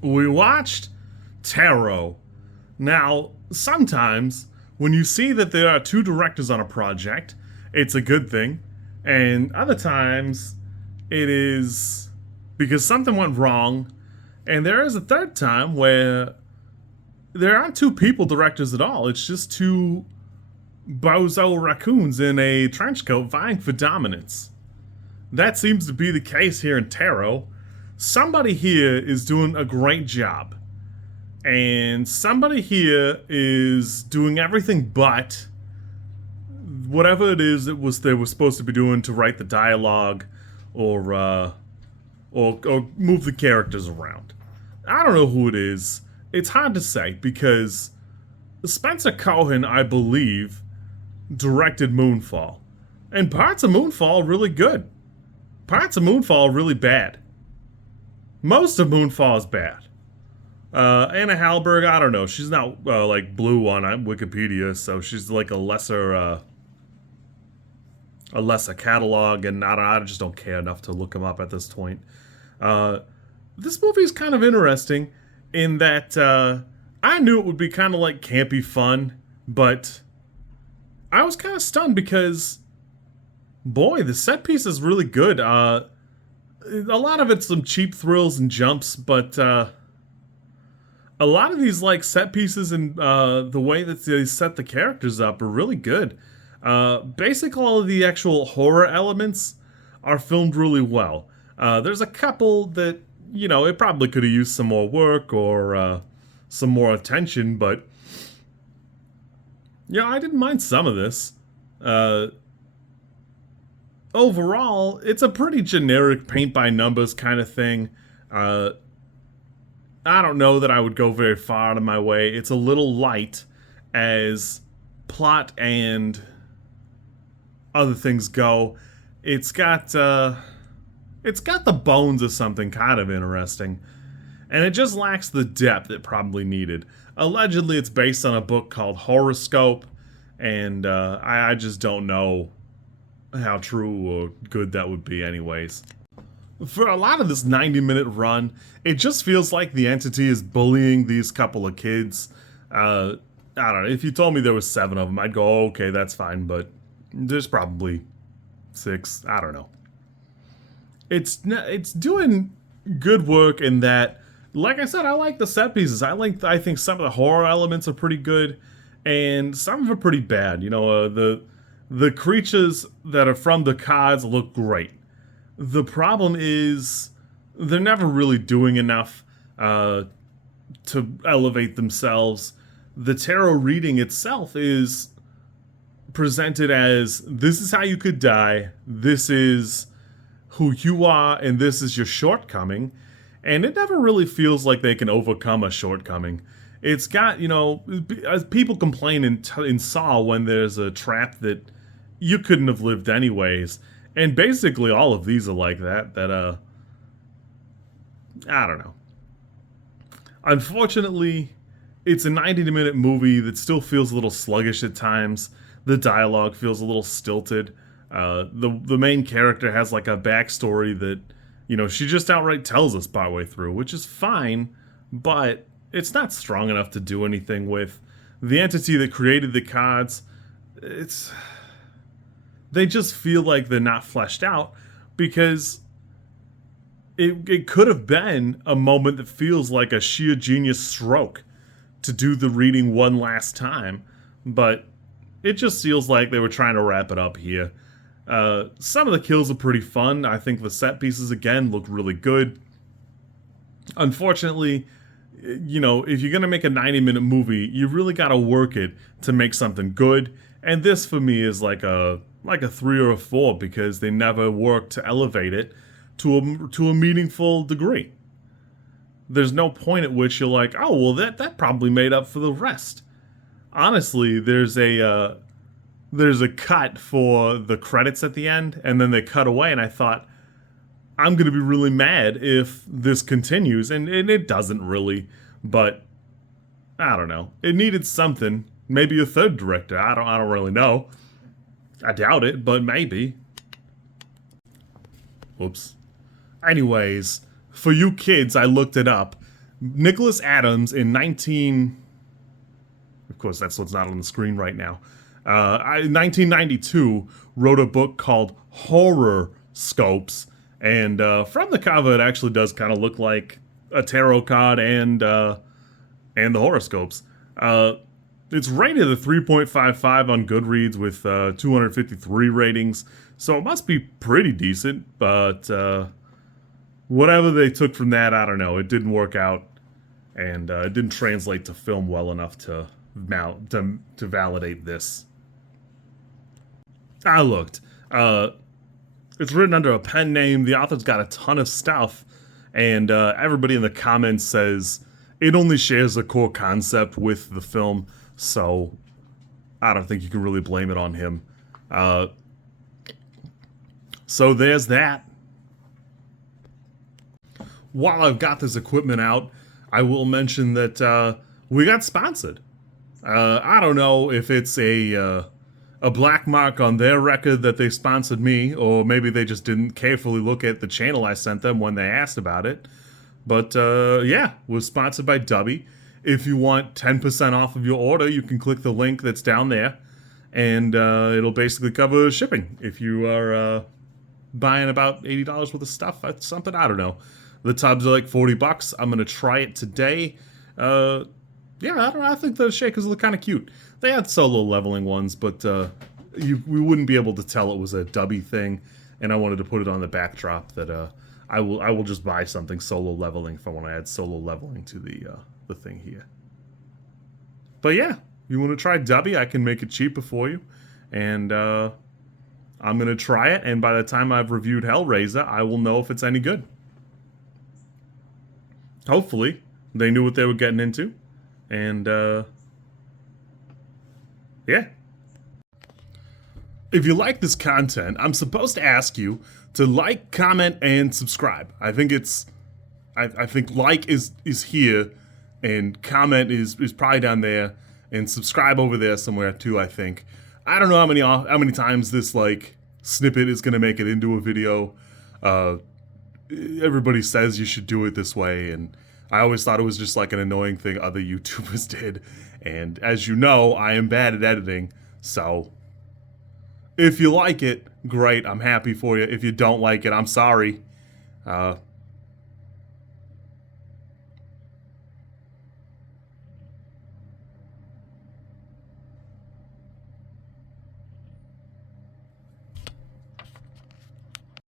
We watched Tarot. Now, sometimes when you see that there are two directors on a project, it's a good thing. And other times it is because something went wrong. And there is a third time where there aren't two people directors at all. It's just two bozo raccoons in a trench coat vying for dominance. That seems to be the case here in Tarot. Somebody here is doing a great job. And somebody here is doing everything but whatever it is that was they were supposed to be doing to write the dialogue or move the characters around. I don't know who it is. It's hard to say because Spenser Cohen, I believe, directed Moonfall. And parts of Moonfall are really good. Parts of Moonfall are really bad. Most of Moonfall is bad. Anna Halberg, I don't know. She's not like blue on Wikipedia, so she's like a lesser catalog, and I just don't care enough to look them up at this point. This movie is kind of interesting in that I knew it would be kind of like campy fun, but I was kind of stunned because, boy, the set piece is really good. A lot of it's some cheap thrills and jumps, but a lot of these like set pieces and the way that they set the characters up are really good. Basically, all of the actual horror elements are filmed really well. There's a couple that it probably could have used some more work or some more attention, but I didn't mind some of this. Overall, it's a pretty generic paint by numbers kind of thing. I don't know that I would go very far out of my way. It's a little light as plot and other things go. It's got the bones of something kind of interesting, and it just lacks the depth it probably needed. Allegedly, it's based on a book called Horoscope, and I just don't know how true or good that would be anyways. For a lot of this 90-minute run, it just feels like the entity is bullying these couple of kids. I don't know. If you told me there was 7 of them, I'd go, oh, okay, that's fine, but there's probably 6. I don't know. It's doing good work in that, like I said, I like the set pieces. I think some of the horror elements are pretty good, and some of them are pretty bad. The creatures that are from the cards look great. The problem is they're never really doing enough to elevate themselves. The tarot reading itself is presented as this is how you could die, this is who you are, and this is your shortcoming. And it never really feels like they can overcome a shortcoming. It's got, as people complain in Saw when there's a trap that you couldn't have lived anyways. And basically all of these are like that, I don't know. Unfortunately, it's a 90-minute movie that still feels a little sluggish at times. The dialogue feels a little stilted. The main character has like a backstory that, she just outright tells us partway through, which is fine, but it's not strong enough to do anything with. The entity that created the cards, they just feel like they're not fleshed out because it could have been a moment that feels like a sheer genius stroke to do the reading one last time, but it just feels like they were trying to wrap it up here. Some of the kills are pretty fun. I think the set pieces, again, look really good. Unfortunately, if you're going to make a 90-minute movie, you really got to work it to make something good. And this, for me, is like a 3 or a 4 because they never work to elevate it to a meaningful degree. There's no point at which you're like, oh, well, that probably made up for the rest. Honestly, there's a cut for the credits at the end, and then they cut away, and I thought, I'm going to be really mad if this continues, and it doesn't really, but I don't know. It needed something. Maybe a third director. I don't really know. I doubt it, but maybe. Whoops. Anyways, for you kids, I looked it up. Nicholas Adams in 19. Of course, that's what's not on the screen right now. 1992 wrote a book called Horror Scopes, and from the cover, it actually does kind of look like a tarot card and the horoscopes. It's rated a 3.55 on Goodreads with 253 ratings, so it must be pretty decent. But whatever they took from that, I don't know. It didn't work out, and it didn't translate to film well enough to validate this. I looked. It's written under a pen name. The author's got a ton of stuff, and everybody in the comments says it only shares a core concept with the film, so I don't think you can really blame it on him. So there's that. While I've got this equipment out, I will mention that we got sponsored. I don't know if it's a black mark on their record that they sponsored me, or maybe they just didn't carefully look at the channel I sent them when they asked about it. But yeah, was sponsored by Dubby. If you want 10% off of your order, you can click the link that's down there, and it'll basically cover shipping. If you are buying about $80 worth of stuff, that's something, I don't know. The tubs are like $40. I'm gonna try it today. Yeah, I don't know. I think the shakers look kind of cute. They had solo leveling ones, but we wouldn't be able to tell it was a Dubby thing, and I wanted to put it on the backdrop that I will just buy something solo leveling if I want to add solo leveling to the thing here. But yeah, you want to try Dubby, I can make it cheaper for you, and I'm gonna try it. And by the time I've reviewed Hellraiser, I will know if it's any good. Hopefully, they knew what they were getting into, and yeah. If you like this content, I'm supposed to ask you to like, comment, and subscribe. I think I think like is here, and comment is probably down there, and subscribe over there somewhere too. I think. I don't know how many times this like snippet is gonna make it into a video. Everybody says you should do it this way, and I always thought it was just like an annoying thing other YouTubers did. And as you know, I am bad at editing, so if you like it, great, I'm happy for you. If you don't like it, I'm sorry.